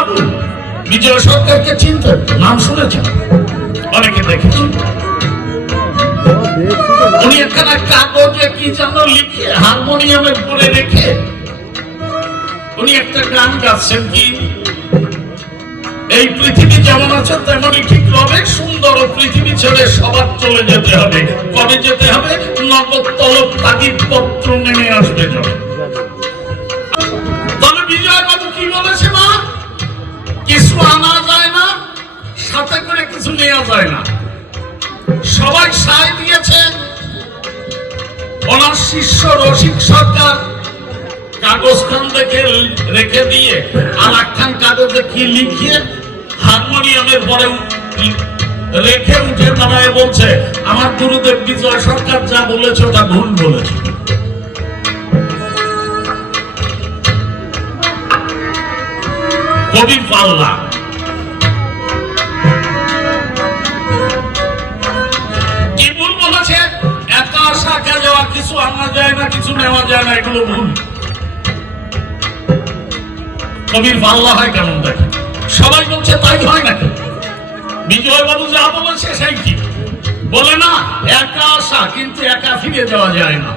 বাবু বিজয় সরকারকে চিনতেন? নাম শুনেছেন? অনেকে দেখেছেন। উনি একখানা কাগজে কি যেন লিখে হারমোনিয়ামের পরে রেখে উনি একটা গান গাচ্ছেন, কি এই পৃথিবী যেমন আছে তেমনই ঠিক রবে, সুন্দর পৃথিবী ছেড়ে সবার চলে যেতে হবে। কবে যেতে হবে? নগদ তলব তাগিদ পত্র নেমে আসবে যখন। তবে বিজয় বাবু কি বলেছে? না, কিছু আনা যায় না, সাথে করে কিছু নেওয়া যায় না। সবাই সায় দিয়েছে। ওনার শিষ্য রসিক সরকার কাগজখান দেখে রেখে দিয়ে আর একখান কাগজে কি লিখিয়ে হারমোনিয়ামের পরে রেখে উঠে দাঁড়ায় বলছে, আমার গুরুদেব বিজয় সরকার যা বলেছে ওটা ভুল বলেছে। কবি পাল্লা কি ভুল বলেছে? একা শাখা যাওয়া, কিছু আনা যায় না, কিছু নেওয়া যায় না, এগুলো ভুল। কবির পাল্লা হয় কেমন দেখে? সবাই বলছে তাই হয় নাকি? বিজয় বাবু যা বলেছে সেই কি বলে? না, একা আসা কিন্তু একা ফিরে যাওয়া যায় না।